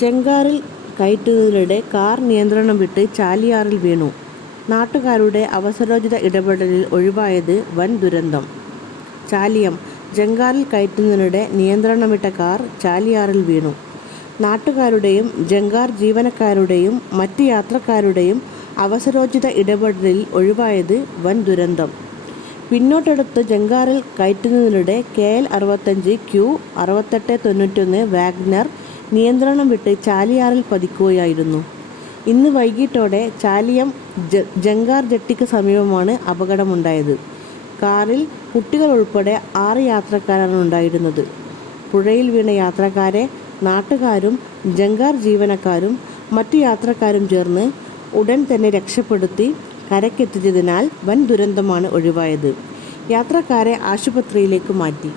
ജങ്കാറിൽ കയറ്റുന്നതിനിടെ car നിയന്ത്രണം വിട്ട് ചാലിയാറിൽ വീണു. നാട്ടുകാരുടെ അവസരോചിത ഇടപെടലിൽ ഒഴിവായത് വൻ ദുരന്തം. ചാലിയം ജങ്കാറിൽ കയറ്റുന്നതിനിടെ നിയന്ത്രണം വിട്ട കാർ ചാലിയാറിൽ വീണു. നാട്ടുകാരുടെയും ജങ്കാർ ജീവനക്കാരുടെയും മറ്റ് യാത്രക്കാരുടെയും അവസരോചിത ഇടപെടലിൽ ഒഴിവായത് വൻ ദുരന്തം. പിന്നോട്ടെടുത്ത് ജങ്കാറിൽ കയറ്റുന്നതിനിടെ കെ എൽ അറുപത്തഞ്ച് ക്യു അറുപത്തെട്ട് തൊണ്ണൂറ്റൊന്ന് വാഗ്നർ നിയന്ത്രണം വിട്ട് ചാലിയാറിൽ പതിക്കുകയായിരുന്നു. ഇന്ന് വൈകിട്ടോടെ ചാലിയം ജങ്കാർ ജട്ടിക്ക് സമീപമാണ് അപകടമുണ്ടായത്. കാറിൽ കുട്ടികൾ ഉൾപ്പെടെ ആറ് യാത്രക്കാരാണ് ഉണ്ടായിരുന്നത്. പുഴയിൽ വീണ യാത്രക്കാരെ നാട്ടുകാരും ജങ്കാർ ജീവനക്കാരും മറ്റു യാത്രക്കാരും ചേർന്ന് ഉടൻ തന്നെ രക്ഷപ്പെടുത്തി കരക്കെത്തിച്ചതിനാൽ വൻ ദുരന്തമാണ് ഒഴിവായത്. യാത്രക്കാരെ ആശുപത്രിയിലേക്ക് മാറ്റി.